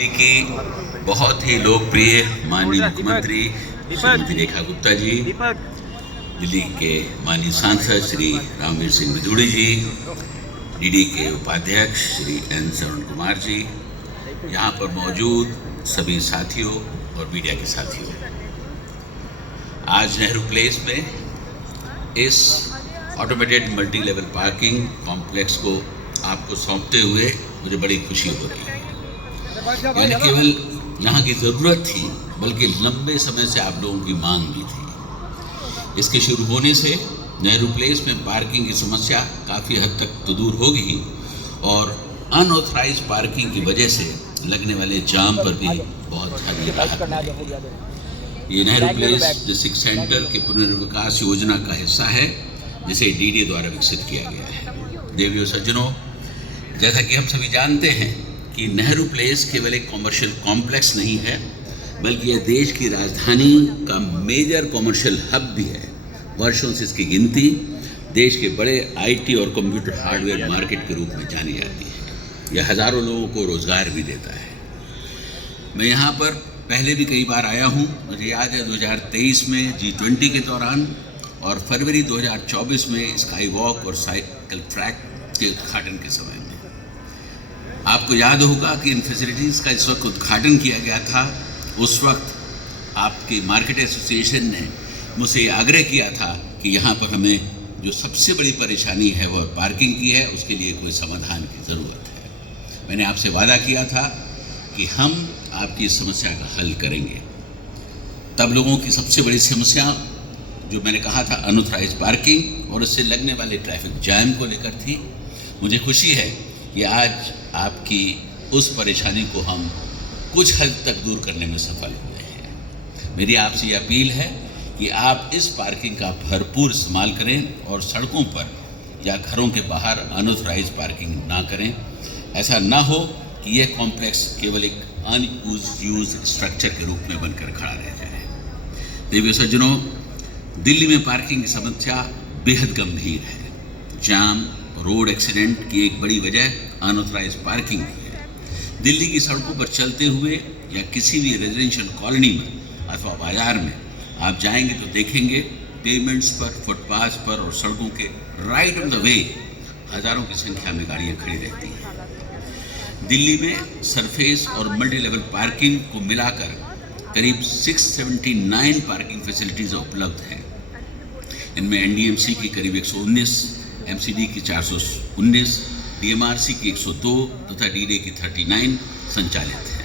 की बहुत ही लोकप्रिय माननीय मुख्यमंत्री श्रीमती रेखा गुप्ता जी, दिल्ली के माननीय सांसद श्री रामवीर सिंह बिधूड़ी जी, डीडी के उपाध्यक्ष श्री एन श्रवण कुमार जी, यहाँ पर मौजूद सभी साथियों और मीडिया के साथियों, आज नेहरू प्लेस में इस automated multi level parking complex को आपको सौंपते हुए मुझे बड़ी खुशी हो रही है। यानी केवल यहाँ की ज़रूरत थी, बल्कि लंबे समय से आप लोगों की मांग भी थी। इसके शुरू होने से नेहरू प्लेस में पार्किंग की समस्या काफ़ी हद तक तो दूर हो गई और अनऑथराइज पार्किंग की वजह से लगने वाले जाम पर भी बहुत हद राहत मिली। ये नेहरू प्लेस डिस्ट्रिक्ट सेंटर के पुनर्विकास योजना का हिस्सा है, जिसे डीडी द्वारा विकसित किया गया है। देवियों सज्जनों, जैसा कि हम सभी जानते हैं कि नेहरू प्लेस केवल एक कॉमर्शियल कॉम्प्लेक्स नहीं है, बल्कि यह देश की राजधानी का मेजर कॉमर्शियल हब भी है। वर्षों से इसकी गिनती देश के बड़े आईटी और कंप्यूटर हार्डवेयर मार्केट के रूप में जानी जाती है। यह हज़ारों लोगों को रोज़गार भी देता है। मैं यहाँ पर पहले भी कई बार आया हूँ। मुझे याद है 2023 में G20 के दौरान और फरवरी 2024 में स्काई वॉक और साइकिल ट्रैक के उद्घाटन के समय में। आपको याद होगा कि इन फैसिलिटीज़ का इस वक्त उद्घाटन किया गया था। उस वक्त आपके मार्केट एसोसिएशन ने मुझसे आग्रह किया था कि यहाँ पर हमें जो सबसे बड़ी परेशानी है वह पार्किंग की है, उसके लिए कोई समाधान की ज़रूरत है। मैंने आपसे वादा किया था कि हम आपकी इस समस्या का हल करेंगे। तब लोगों की सबसे बड़ी समस्या जो मैंने कहा था अनऑथराइज पार्किंग और उससे लगने वाले ट्रैफिक जैम को लेकर थी। मुझे खुशी है कि आज आपकी उस परेशानी को हम कुछ हद तक दूर करने में सफल हुए हैं। मेरी आपसे ये अपील है कि आप इस पार्किंग का भरपूर इस्तेमाल करें और सड़कों पर या घरों के बाहर अनऑथराइज पार्किंग ना करें। ऐसा ना हो कि यह कॉम्प्लेक्स केवल एक अनयूज्ड स्ट्रक्चर के रूप में बनकर खड़ा रह जाए। देवियों सज्जनों, दिल्ली में पार्किंग की समस्या बेहद गंभीर है। जाम, रोड एक्सीडेंट की एक बड़ी वजह अनऑथराइज पार्किंग भी है। दिल्ली की सड़कों पर चलते हुए या किसी भी रेजिडेंशियल कॉलोनी में अथवा बाजार में आप जाएंगे तो देखेंगे पेमेंट्स पर, फुटपाथ पर और सड़कों के राइट ऑन द वे हज़ारों की संख्या में गाड़ियाँ खड़ी रहती हैं। दिल्ली में सरफेस और मल्टी लेवल पार्किंग को मिलाकर करीब 679 पार्किंग फैसिलिटीज़ उपलब्ध हैं। इनमें एनडीएमसी की करीब 119, एमसीडी की 419, डीएमआरसी की 102 तथा डीडी की 39 संचालित है।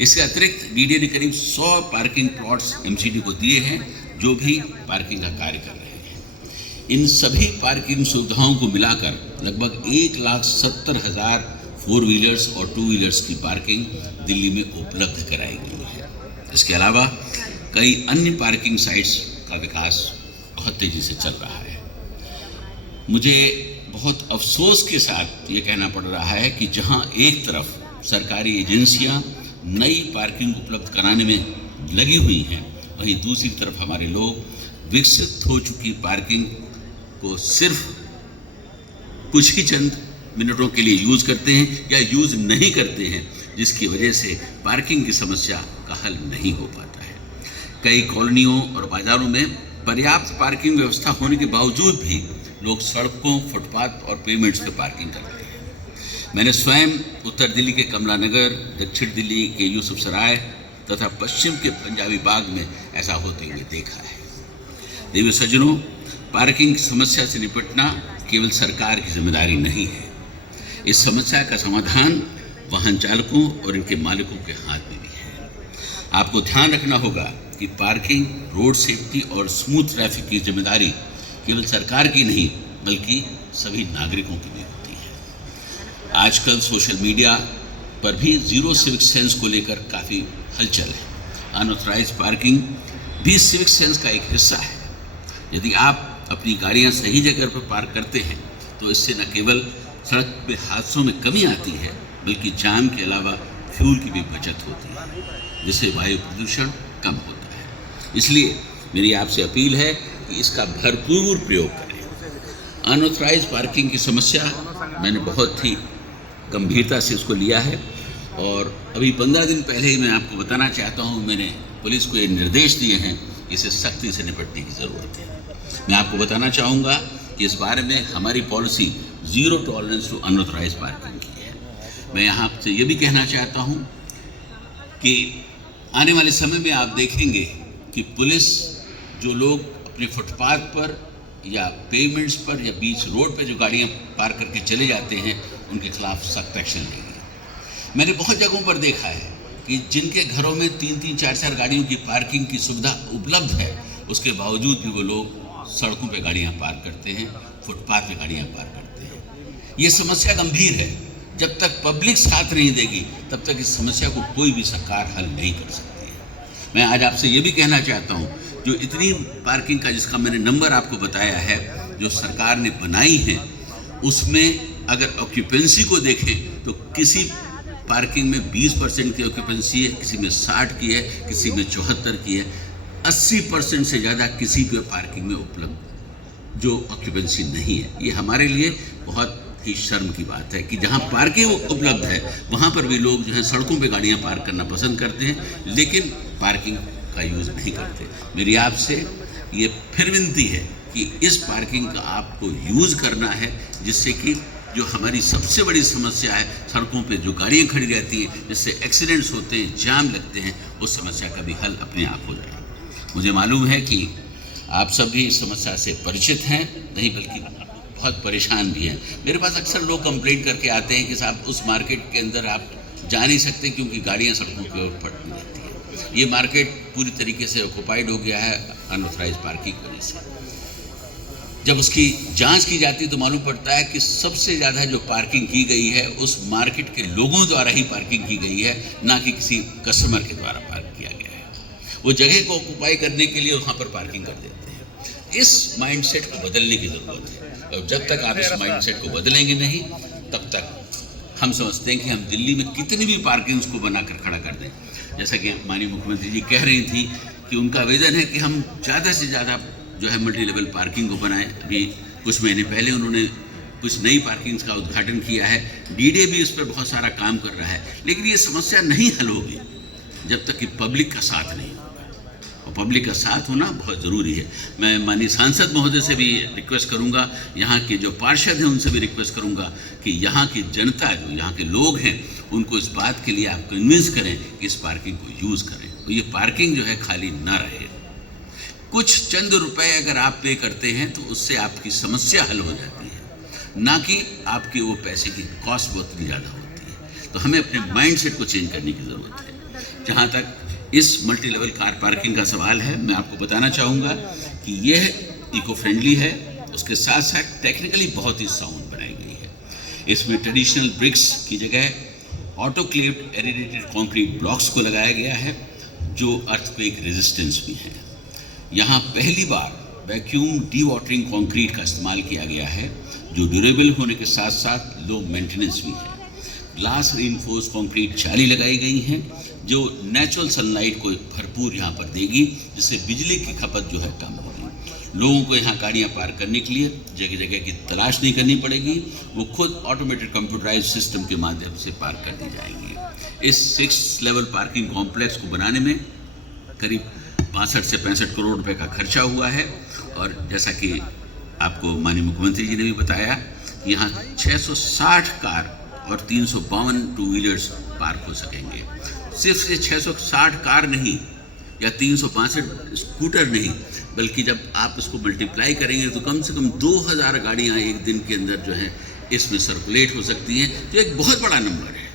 इसके अतिरिक्त डीडी ने करीब 100 पार्किंग प्लॉट्स एमसीडी को दिए हैं, जो भी पार्किंग का कार्य कर रहे हैं। इन सभी पार्किंग सुविधाओं को मिलाकर लगभग 1,70,000 फोर व्हीलर्स और टू व्हीलर्स की पार्किंग दिल्ली में उपलब्ध कराई गई है। इसके अलावा कई अन्य पार्किंग साइट्स का विकास बहुत तेज़ी से चल रहा है। मुझे बहुत अफसोस के साथ ये कहना पड़ रहा है कि जहां एक तरफ सरकारी एजेंसियां नई पार्किंग उपलब्ध कराने में लगी हुई हैं, वहीं दूसरी तरफ हमारे लोग विकसित हो चुकी पार्किंग को सिर्फ कुछ ही चंद मिनटों के लिए यूज़ करते हैं या यूज़ नहीं करते हैं, जिसकी वजह से पार्किंग की समस्या का हल नहीं हो पाता है। कई कॉलोनियों और बाज़ारों में पर्याप्त पार्किंग व्यवस्था होने के बावजूद भी लोग सड़कों, फुटपाथ और पेमेंट्स पर पार्किंग कर रहे हैं। मैंने स्वयं उत्तर दिल्ली के कमला नगर, दक्षिण दिल्ली के यूसुफ सराय तथा पश्चिम के पंजाबी बाग में ऐसा होते हुए देखा है। देवियों सज्जनों, पार्किंग समस्या से निपटना केवल सरकार की जिम्मेदारी नहीं है। इस समस्या का समाधान वाहन चालकों और इनके मालिकों के हाथ में भी है। आपको ध्यान रखना होगा कि पार्किंग, रोड सेफ्टी और स्मूथ ट्रैफिक की जिम्मेदारी केवल सरकार की नहीं, बल्कि सभी नागरिकों की भी होती है। आजकल सोशल मीडिया पर भी ज़ीरो सिविक सेंस को लेकर काफ़ी हलचल है। अनऑथराइज पार्किंग भी सिविक सेंस का एक हिस्सा है। यदि आप अपनी गाड़ियां सही जगह पर पार्क करते हैं तो इससे न केवल सड़क पे हादसों में कमी आती है, बल्कि जाम के अलावा फ्यूल की भी बचत होती है, जिससे वायु प्रदूषण कम होता है। इसलिए मेरी आपसे अपील है कि इसका भरपूर प्रयोग करें। अनऑथराइज पार्किंग की समस्या मैंने बहुत ही गंभीरता से इसको लिया है और अभी 15 दिन पहले ही मैं आपको बताना चाहता हूँ, मैंने पुलिस को ये निर्देश दिए हैं, इसे सख्ती से निपटने की ज़रूरत है। मैं आपको बताना चाहूँगा कि इस बारे में हमारी policy 0 tolerance to unauthorised parking की है। मैं यहाँ से ये भी कहना चाहता हूँ कि आने वाले समय में आप देखेंगे कि पुलिस जो लोग अपने फुटपाथ पर या पेमेंट्स पर या बीच रोड पर जो गाड़ियाँ पार्क करके चले जाते हैं, उनके खिलाफ सख्त एक्शन लेंगे। मैंने बहुत जगहों पर देखा है कि जिनके घरों में 3-3, 4-4 गाड़ियों की पार्किंग की सुविधा उपलब्ध है, उसके बावजूद भी वो लोग सड़कों पे गाड़ियाँ पार्क करते हैं, फुटपाथ पे गाड़ियाँ पार्क करते हैं। ये समस्या गंभीर है। जब तक पब्लिक साथ नहीं देगी, तब तक इस समस्या को कोई भी सरकार हल नहीं कर सकती है। मैं आज आपसे ये भी कहना चाहता हूँ, जो इतनी पार्किंग का जिसका मैंने नंबर आपको बताया है, जो सरकार ने बनाई है, उसमें अगर ऑक्यूपेंसी को देखें तो किसी पार्किंग में 20% की ऑक्यूपेंसी है, किसी में 60 की है, किसी में 74 की है। 80% से ज़्यादा किसी भी पार्किंग में उपलब्ध जो ऑक्यूपेंसी नहीं है। ये हमारे लिए बहुत ही शर्म की बात है कि जहाँ पार्किंग उपलब्ध है, वहाँ पर भी लोग जो है सड़कों पे गाड़ियाँ पार्क करना पसंद करते हैं, लेकिन पार्किंग का यूज़ नहीं करते। मेरी आपसे ये फिर विनती है कि इस पार्किंग का आपको यूज़ करना है, जिससे कि जो हमारी सबसे बड़ी समस्या है, सड़कों पे जो गाड़ियाँ खड़ी रहती हैं, जिससे एक्सीडेंट्स होते हैं, जाम लगते हैं, उस समस्या का भी हल अपने आप हो जाए। मुझे मालूम है कि आप सभी इस समस्या से परिचित हैं, नहीं बल्कि बहुत परेशान भी हैं। मेरे पास अक्सर लोग कंप्लेंट करके आते हैं कि साहब उस मार्केट के अंदर आप जा नहीं सकते क्योंकि गाड़ियाँ सड़कों के ऊपर पड़ती रहती हैं। ये मार्केट पूरी तरीके से ऑक्युपाइड हो गया है अनऑथराइज्ड पार्किंग की वजह से। जब उसकी जांच की जाती है तो मालूम पड़ता है कि सबसे ज़्यादा जो पार्किंग की गई है उस मार्केट के लोगों द्वारा ही पार्किंग की गई है, ना कि किसी कस्टमर के द्वारा पार्क किया गया है। वो जगह को ऑक्युपाई करने के लिए वहाँ पर पार्किंग कर देते हैं। इस माइंडसेट को बदलने की ज़रूरत है, और जब तक आप इस माइंडसेट को बदलेंगे नहीं, तब तक हम समझते हैं कि हम दिल्ली में कितनी भी पार्किंग्स को बनाकर खड़ा कर दें। जैसा कि माननीय मुख्यमंत्री जी कह रही थी कि उनका विज़न है कि हम ज़्यादा से ज़्यादा जो है मल्टी लेवल पार्किंग को बनाएं। अभी कुछ महीने पहले उन्होंने कुछ नई पार्किंग्स का उद्घाटन किया है। डीडे भी इस पर बहुत सारा काम कर रहा है, लेकिन ये समस्या नहीं हल होगी जब तक कि पब्लिक का साथ नहीं होगा, और पब्लिक का साथ होना बहुत ज़रूरी है। मैं माननीय सांसद महोदय से भी रिक्वेस्ट करूंगा, यहाँ के जो पार्षद हैं उनसे भी रिक्वेस्ट करूंगा कि यहाँ की जनता, जो यहाँ के लोग हैं, उनको इस बात के लिए आप कन्विंस करें कि इस पार्किंग को यूज़ करें, और ये पार्किंग जो है खाली ना रहे। कुछ चंद रुपए अगर आप पे करते हैं तो उससे आपकी समस्या हल हो जाती है, ना कि आपके वो पैसे की कॉस्ट बहुत ज़्यादा होती है। तो हमें अपने माइंडसेट को चेंज करने की ज़रूरत है। जहाँ तक इस मल्टी लेवल कार पार्किंग का सवाल है, मैं आपको बताना चाहूँगा कि यह इको फ्रेंडली है, उसके साथ साथ टेक्निकली बहुत ही साउंड बनाई गई है। इसमें ट्रेडिशनल ब्रिक्स की जगह ऑटोक्लेव्ड एरेटेड कंक्रीट ब्लॉक्स को लगाया गया है, जो अर्थक्वेक रेजिस्टेंस भी है। यहाँ पहली बार वैक्यूम डी वाटरिंग कंक्रीट का इस्तेमाल किया गया है, जो ड्यूरेबल होने के साथ साथ लो मेंटेनेंस भी है। ग्लास रीइंफोर्स कंक्रीट जाली लगाई गई हैं, जो नेचुरल सनलाइट को भरपूर यहाँ पर देगी, जिससे बिजली की खपत जो है कम होगी। लोगों को यहाँ गाड़ियाँ पार्क करने के लिए जगह जगह की तलाश नहीं करनी पड़ेगी, वो खुद ऑटोमेटेड कंप्यूटराइज सिस्टम के माध्यम से पार्क कर दी जाएंगी। इस 6 लेवल पार्किंग कॉम्प्लेक्स को बनाने में करीब 62 से 65 करोड़ रुपए का खर्चा हुआ है, और जैसा कि आपको माननीय मुख्यमंत्री जी ने भी बताया कि यहाँ 660 कार और 352 टू व्हीलर्स पार्क हो सकेंगे। सिर्फ ये 660 कार नहीं या 362 स्कूटर नहीं, बल्कि जब आप इसको मल्टीप्लाई करेंगे तो कम से कम 2000 गाड़ियाँ एक दिन के अंदर जो है इसमें सर्कुलेट हो सकती हैं, जो एक बहुत बड़ा नंबर है,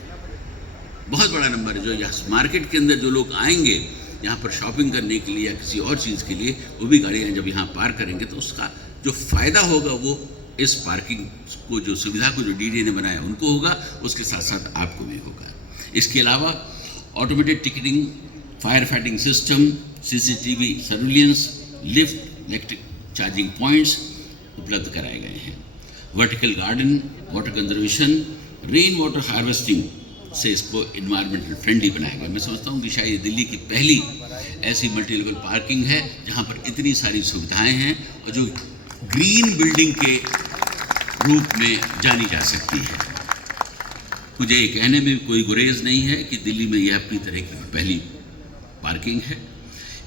बहुत बड़ा नंबर है। जो यहाँ मार्केट के अंदर जो लोग आएंगे यहाँ पर शॉपिंग करने के लिए या किसी और चीज़ के लिए, वो भी गाड़ियाँ जब यहाँ पार्क करेंगे तो उसका जो फ़ायदा होगा वो इस पार्किंग को, जो सुविधा को जो डीडे ने बनाया उनको होगा, उसके साथ साथ आपको भी होगा। इसके अलावा automated ticketing, fire fighting system, CCTV surveillance, lift, electric charging points उपलब्ध कराए गए हैं। Vertical garden, water conservation, rain water harvesting से इसको इन्वायरमेंटल फ्रेंडली बनाया गया। मैं समझता हूँ कि शायद दिल्ली की पहली ऐसी मल्टी लेवल पार्किंग है जहाँ पर इतनी सारी सुविधाएं हैं और जो ग्रीन बिल्डिंग के रूप में जानी जा सकती है। मुझे ये कहने में कोई गुरेज नहीं है कि दिल्ली में यह अपनी तरह की पहली पार्किंग है।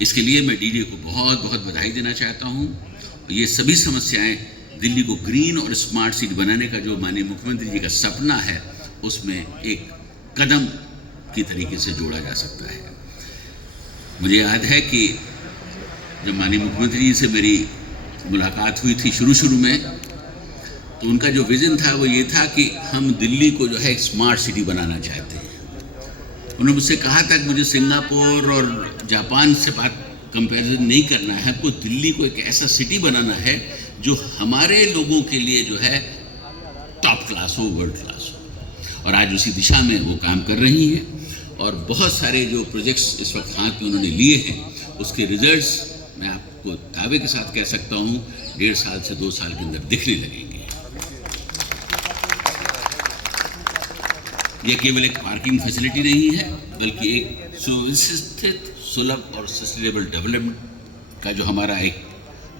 इसके लिए मैं डीडीए को बहुत बहुत बधाई देना चाहता हूँ। ये सभी समस्याएं दिल्ली को ग्रीन और स्मार्ट सिटी बनाने का जो माननीय मुख्यमंत्री जी का सपना है, उसमें एक कदम की तरीके से जोड़ा जा सकता है। मुझे याद है कि जब माननीय मुख्यमंत्री जी से मेरी मुलाकात हुई थी शुरू में, तो उनका जो विज़न था वो ये था कि हम दिल्ली को जो है एक स्मार्ट सिटी बनाना चाहते हैं। उन्होंने मुझसे कहा था कि मुझे सिंगापुर और जापान से बात कंपैरिजन नहीं करना है, आपको दिल्ली को एक ऐसा सिटी बनाना है जो हमारे लोगों के लिए जो है टॉप क्लास हो, वर्ल्ड क्लास हो। और आज उसी दिशा में वो काम कर रही हैं और बहुत सारे जो प्रोजेक्ट्स इस वक्त हाथ में उन्होंने लिए हैं, उसके रिजल्ट्स मैं आपको दावे के साथ कह सकता हूँ 1.5 साल से 2 साल के अंदर दिखने लगेंगे। यह केवल एक पार्किंग फैसिलिटी नहीं है, बल्कि एक सुव्यवस्थित, सुलभ और सस्टेनेबल डेवलपमेंट का जो हमारा एक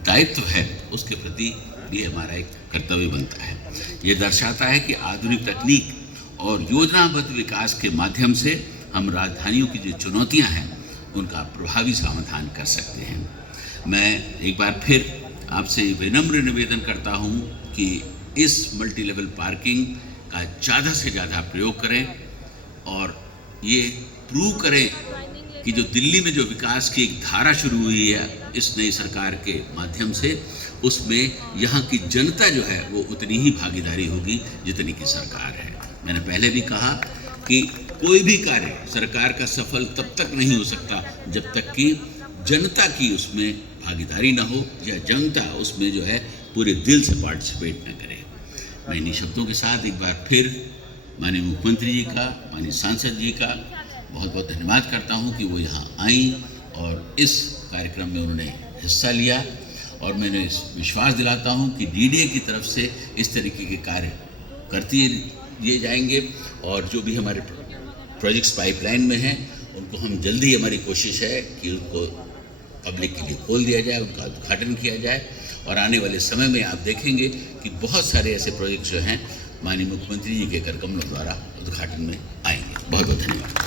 दायित्व है, उसके प्रति ये हमारा एक कर्तव्य बनता है। ये दर्शाता है कि आधुनिक तकनीक और योजनाबद्ध विकास के माध्यम से हम राजधानियों की जो चुनौतियां हैं, उनका प्रभावी समाधान कर सकते हैं। मैं एक बार फिर आपसे विनम्र निवेदन करता हूं कि इस मल्टी लेवल पार्किंग का ज़्यादा से ज़्यादा प्रयोग करें और ये प्रूव करें कि जो दिल्ली में जो विकास की एक धारा शुरू हुई है इस नई सरकार के माध्यम से, उसमें यहाँ की जनता जो है वो उतनी ही भागीदारी होगी जितनी की सरकार है। मैंने पहले भी कहा कि कोई भी कार्य सरकार का सफल तब तक नहीं हो सकता जब तक कि जनता की उसमें भागीदारी ना हो या जनता उसमें जो है पूरे दिल से पार्टिसिपेट न करे। मैं इन्हीं शब्दों के साथ एक बार फिर माननीय मुख्यमंत्री जी का, माननीय सांसद जी का बहुत बहुत धन्यवाद करता हूं कि वो यहाँ आई और इस कार्यक्रम में उन्होंने हिस्सा लिया। और मैंने विश्वास दिलाता हूं कि डीडीए की तरफ से इस तरीके के कार्य करते लिए जाएंगे और जो भी हमारे प्रोजेक्ट्स पाइपलाइन में हैं, उनको हम जल्दी, हमारी कोशिश है कि उनको पब्लिक के लिए खोल दिया जाए, उनका उद्घाटन किया जाए। और आने वाले समय में आप देखेंगे कि बहुत सारे ऐसे प्रोजेक्ट जो हैं माननीय मुख्यमंत्री जी के कर कमलों द्वारा उद्घाटन में आएंगे। बहुत बहुत धन्यवाद।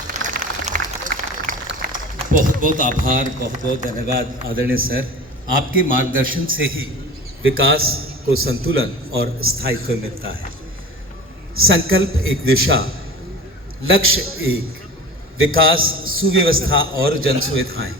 बहुत बहुत आभार, बहुत बहुत धन्यवाद आदरणीय सर। आपके मार्गदर्शन से ही विकास को संतुलन और स्थायित्व मिलता है। संकल्प एक दिशा, लक्ष्य एक, विकास, सुव्यवस्था और जन सुविधाएं।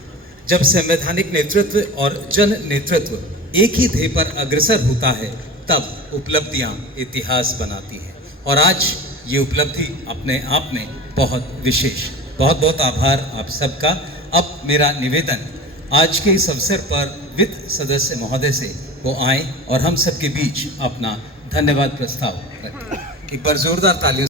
जब संवैधानिक नेतृत्व और जन नेतृत्व एक ही ध्येय पर अग्रसर होता है, तब उपलब्धियां इतिहास बनाती हैं। और आज ये उपलब्धि अपने आप में बहुत विशेष। बहुत बहुत आभार आप सबका। अब मेरा निवेदन आज के इस अवसर पर वित्त सदस्य महोदय से वो आए और हम सबके बीच अपना धन्यवाद प्रस्ताव रखें। एक बार जोरदार तालियों